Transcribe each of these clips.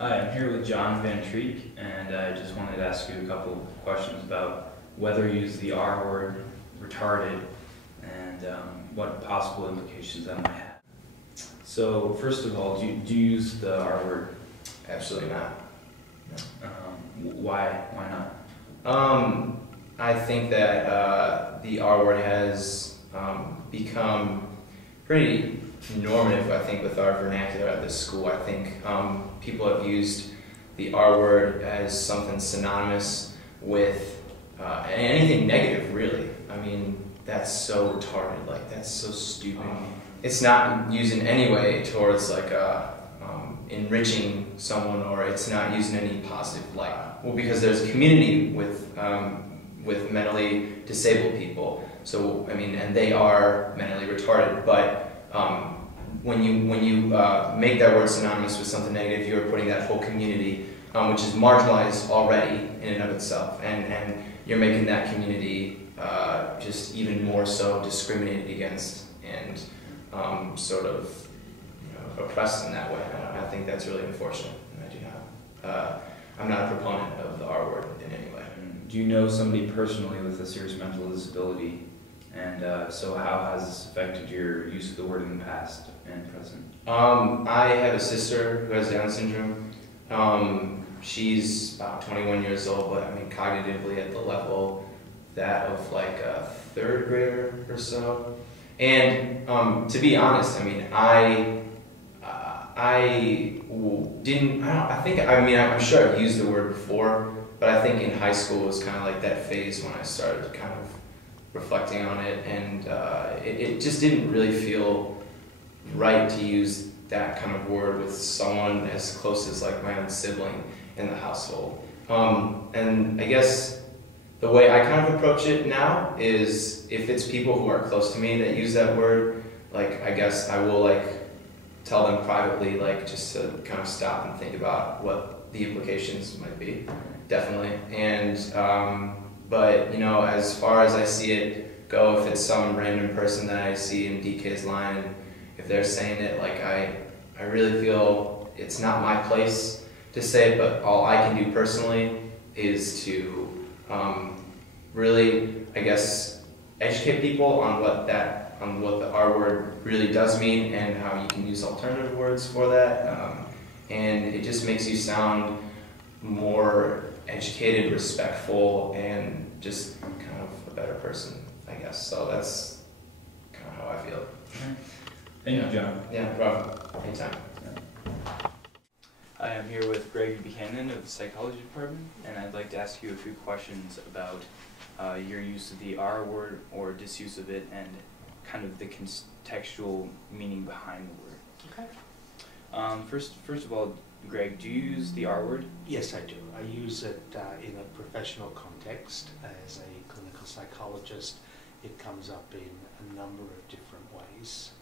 Hi, I'm here with John Van Treek, and I just wanted to ask you a couple of questions about whether you use the R word, retarded, and what possible implications that might have. So, first of all, do you use the R word? Absolutely not. No. Why? Why not? I think that the R word has become pretty normative, I think, with our vernacular at this school. I think people have used the R word as something synonymous with anything negative, really. I mean, that's so retarded, like, that's so stupid. It's not used in any way towards, like, enriching someone, or it's not used in any positive light. Well, because there's a community with mentally disabled people, so, I mean, and they are mentally retarded, but when you make that word synonymous with something negative, you're putting that whole community, which is marginalized already in and of itself, and you're making that community just even more so discriminated against and sort of, you know, oppressed in that way. I think that's really unfortunate, and I do not. I'm not a proponent of the R word in any way. Do you know somebody personally with a serious mental disability? And so how has this affected your use of the word in the past and present? I have a sister who has Down syndrome. She's about 21 years old, but I mean cognitively at the level that of like a third grader or so. And to be honest, I mean, I'm sure I've used the word before, but I think in high school was kind of like that phase when I started kind of reflecting on it, and it just didn't really feel right to use that kind of word with someone as close as like my own sibling in the household. And I guess the way I kind of approach it now is if it's people who are close to me that use that word, like I guess I will like tell them privately, like just to kind of stop and think about what the implications might be, definitely. And but, you know, as far as I see it go, if it's some random person that I see in DK's line, and if they're saying it, like, I really feel it's not my place to say it, but all I can do personally is to really, I guess, educate people on what the R word really does mean and how you can use alternative words for that. And it just makes you sound more educated, respectful, and just kind of a better person, I guess. So that's kind of how I feel. Thank you, John. Yeah, no problem. Anytime. Hi, I'm here with Greg Buchanan of the Psychology Department, and I'd like to ask you a few questions about your use of the R word or disuse of it and kind of the contextual meaning behind the word. Okay. First of all, Greg, do you use the R word? Yes, I do. I use it in a professional context. As a clinical psychologist, it comes up in a number of different ways.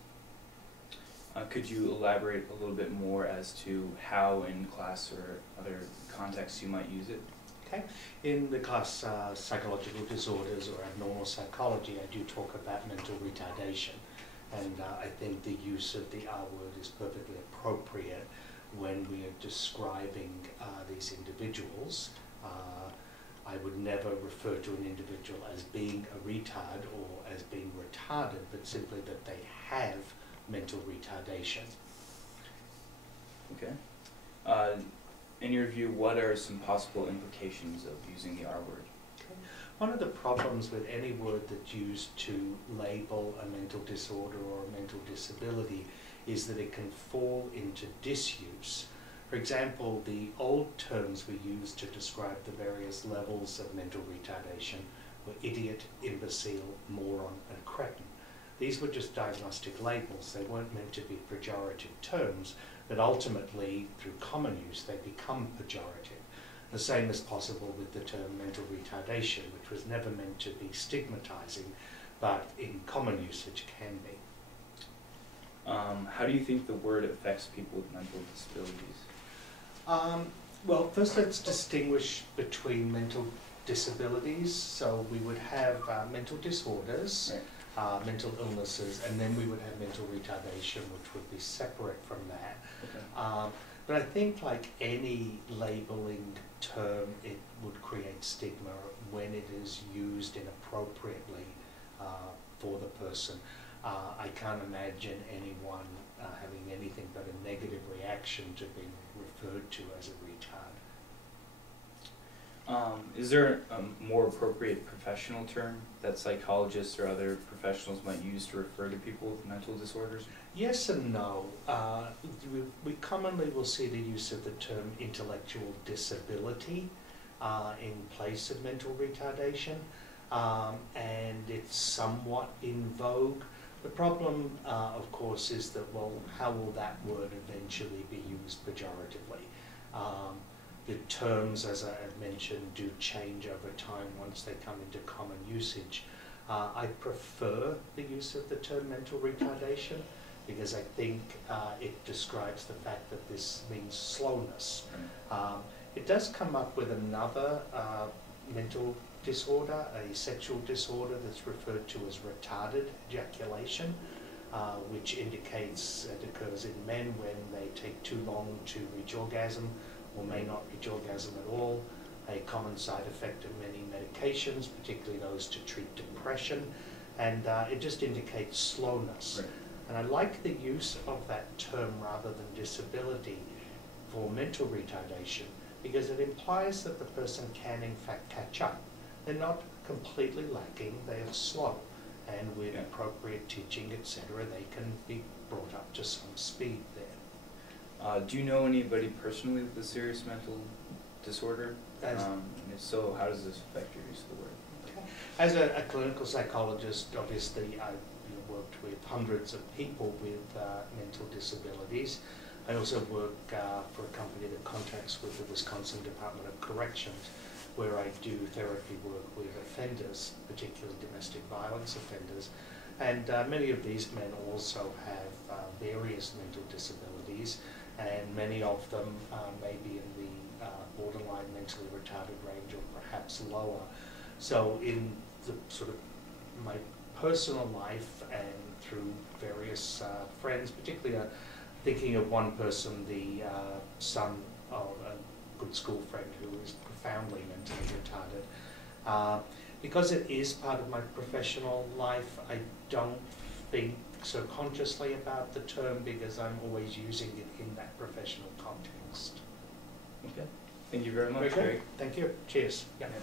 Could you elaborate a little bit more as to how in class or other contexts you might use it? Okay. In the class psychological disorders or abnormal psychology, I do talk about mental retardation, and I think the use of the R word is perfectly appropriate when we are describing these individuals. I would never refer to an individual as being a retard or as being retarded, but simply that they have mental retardation. Okay. In your view, what are some possible implications of using the R word? Okay. One of the problems with any word that's used to label a mental disorder or a mental disability is that it can fall into disuse. For example, the old terms we used to describe the various levels of mental retardation were idiot, imbecile, moron, and cretin. These were just diagnostic labels. They weren't meant to be pejorative terms, but ultimately, through common use, they become pejorative. The same is possible with the term mental retardation, which was never meant to be stigmatizing, but in common usage can be. How do you think the word affects people with mental disabilities? Well, first let's distinguish between mental disabilities. So we would have mental disorders, right, mental illnesses, and then we would have mental retardation, which would be separate from that. Okay. But I think like any labeling term, it would create stigma when it is used inappropriately for the person. I can't imagine anyone having anything but a negative reaction to being referred to as a retard. Is there a more appropriate professional term that psychologists or other professionals might use to refer to people with mental disorders? Yes and no. We commonly will see the use of the term intellectual disability in place of mental retardation, and it's somewhat in vogue. The problem, of course, is that, well, how will that word eventually be used pejoratively? The terms, as I have mentioned, do change over time once they come into common usage. I prefer the use of the term mental retardation because I think it describes the fact that this means slowness. It does come up with another mental disorder, a sexual disorder that's referred to as retarded ejaculation, which indicates it occurs in men when they take too long to reach orgasm or may not reach orgasm at all, a common side effect of many medications, particularly those to treat depression, and it just indicates slowness. Right. And I like the use of that term rather than disability for mental retardation because it implies that the person can in fact catch up. They're not completely lacking, they are slow, and with appropriate teaching, etc., they can be brought up to some speed there. Do you know anybody personally with a serious mental disorder? And if so, how does this affect your use of the word? As a clinical psychologist, obviously I've worked with hundreds of people with mental disabilities. I also work for a company that contracts with the Wisconsin Department of Corrections, where I do therapy work with offenders, particularly domestic violence offenders. And many of these men also have various mental disabilities, and many of them may be in the borderline mentally retarded range or perhaps lower. So in the sort of my personal life and through various friends, particularly thinking of one person, the son of a good school friend who is profoundly mentally retarded. Because it is part of my professional life, I don't think so consciously about the term because I'm always using it in that professional context. Okay. Thank you very much, Okay. Greg. Thank you. Cheers. Yeah. Yeah.